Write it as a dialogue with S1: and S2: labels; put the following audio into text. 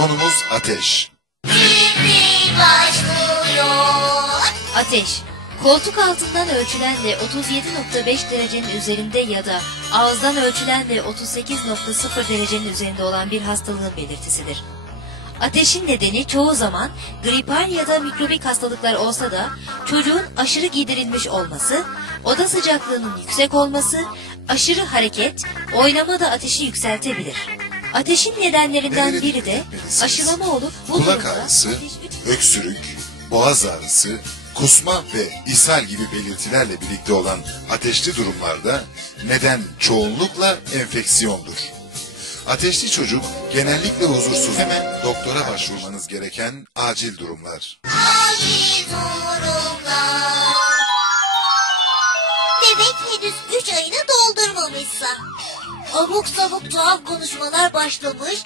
S1: Konumuz ateş.
S2: Ateş. Koltuk altından ölçülen ve 37.5 derecenin üzerinde ya da ağızdan ölçülen ve 38.0 derecenin üzerinde olan bir hastalığın belirtisidir. Ateşin nedeni çoğu zaman gripal ya da mikrobik hastalıklar olsa da çocuğun aşırı giydirilmiş olması, oda sıcaklığının yüksek olması, aşırı hareket, oynama da ateşi yükseltebilir. Ateşin nedenlerinden
S1: Nereye
S2: biri de
S1: gitmelisiniz?
S2: aşılama olup bu
S1: Kulak
S2: durumda
S1: ağrısı,
S2: ateş üç-
S1: öksürük, boğaz ağrısı, kusma ve ishal gibi belirtilerle birlikte olan ateşli durumlarda neden çoğunlukla enfeksiyondur. Ateşli çocuk genellikle huzursuz. Hemen doktora başvurmanız gereken acil durumlar.
S3: Acil durumlar. Bebek henüz 3 ayını doldurmamışsa. Abuk sabuk tuhaf konuşmalar başlamış.